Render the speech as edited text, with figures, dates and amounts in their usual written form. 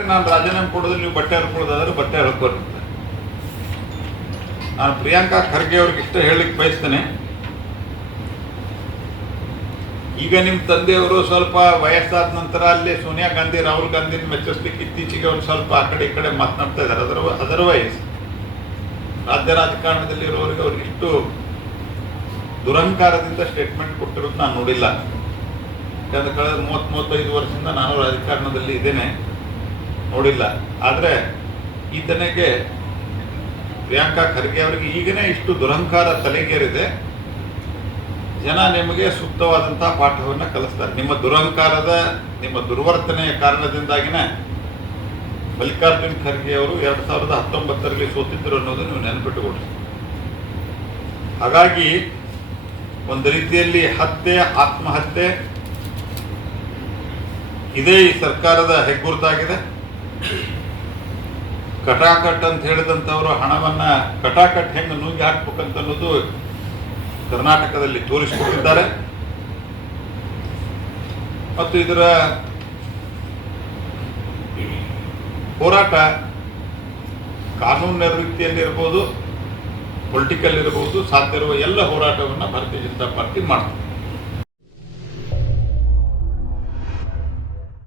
ನಾನು ರಾಜೀನಾಮೆ ಕೊಡೋದು, ನೀವು ಬಟ್ಟೆ ಹರ್ಕೊಳ್ಳೋದಾದ್ರೆ ಬಟ್ಟೆ ಹರ್ಕೋರಿ. ನಾನು ಪ್ರಿಯಾಂಕಾ ಖರ್ಗೆ ಅವ್ರಿಗೆ ಇಷ್ಟ ಹೇಳಲಿಕ್ಕೆ ಬಯಸ್ತೇನೆ. ಈಗ ನಿಮ್ಮ ತಂದೆಯವರು ಸ್ವಲ್ಪ ವಯಸ್ಸಾದ ನಂತರ ಅಲ್ಲಿ ಸೋನಿಯಾ ಗಾಂಧಿ, ರಾಹುಲ್ ಗಾಂಧಿನ ಮೆಚ್ಚಿಸ್ಲಿಕ್ಕೆ ಇತ್ತೀಚೆಗೆ ಒಂದು ಸ್ವಲ್ಪ ಆ ಕಡೆ ಈ ಕಡೆ ಮಾತನಾಡ್ತಾ ಇದ್ದಾರೆ. ಅದರ್ವೈಸ್ ರಾಜ್ಯ ರಾಜಕಾರಣದಲ್ಲಿ ಇರೋರಿಗೆ ಅವ್ರಿಗೆ ಇಷ್ಟು ದುರಹಂಕಾರದಿಂದ ಸ್ಟೇಟ್ಮೆಂಟ್ ಕೊಟ್ಟಿರೋದು ನಾನು ನೋಡಿಲ್ಲ. ಯಾಕಂದ್ರೆ ಕಳೆದ 30-35 ವರ್ಷದಿಂದ ನಾನು ರಾಜಕಾರಣದಲ್ಲಿ ಇದ್ದೇನೆ, ನೋಡಿಲ್ಲ. ಆದರೆ ಈತನಿಗೆ ಪ್ರಿಯಾಂಕಾ ಖರ್ಗೆ ಅವರಿಗೆ ಈಗನೇ ಇಷ್ಟು ದುರಹಂಕಾರ ತಲೆಗೇರಿದೆ. ಜನ ನಿಮಗೆ ಸೂಕ್ತವಾದಂತಹ ಪಾಠವನ್ನು ಕಲಿಸ್ತಾರೆ. ನಿಮ್ಮ ದುರಹಂಕಾರದ, ನಿಮ್ಮ ದುರ್ವರ್ತನೆಯ ಕಾರಣದಿಂದಾಗಿನೇ ಮಲ್ಲಿಕಾರ್ಜುನ್ ಖರ್ಗೆ ಅವರು 2019ರಲ್ಲಿ ಸೋತಿದ್ದರು ಅನ್ನೋದು ನೀವು ನೆನಪಿಟ್ಟುಕೊಡ್ರಿ. ಹಾಗಾಗಿ ಒಂದು ರೀತಿಯಲ್ಲಿ ಹತ್ಯೆ, ಆತ್ಮಹತ್ಯೆ ಇದೇ ಈ ಸರ್ಕಾರದ ಹೆಗ್ಗುರುತಾಗಿದೆ. ಕಟಾಕಟ್ ಅಂತ ಹೇಳಿದಂಥವರು ಹಣವನ್ನು ಕಟಾಕಟ್ ಹೆಂಗೆ ನುಂಗಿ ಹಾಕ್ಬೇಕಂತ ಅನ್ನೋದು ಕರ್ನಾಟಕದಲ್ಲಿ ತೋರಿಸಿಕೊಟ್ಟಿದ್ದಾರೆ. ಮತ್ತು ಇದರ ಹೋರಾಟ ಕಾನೂನಿನ ರೀತಿಯಲ್ಲಿರ್ಬೋದು, ಪೊಲಿಟಿಕಲ್ ಇರ್ಬೋದು, ಸಾಧ್ಯ ಇರುವ ಎಲ್ಲ ಹೋರಾಟವನ್ನು ಭಾರತೀಯ ಜನತಾ ಪಾರ್ಟಿ ಮಾಡ್ತದೆ.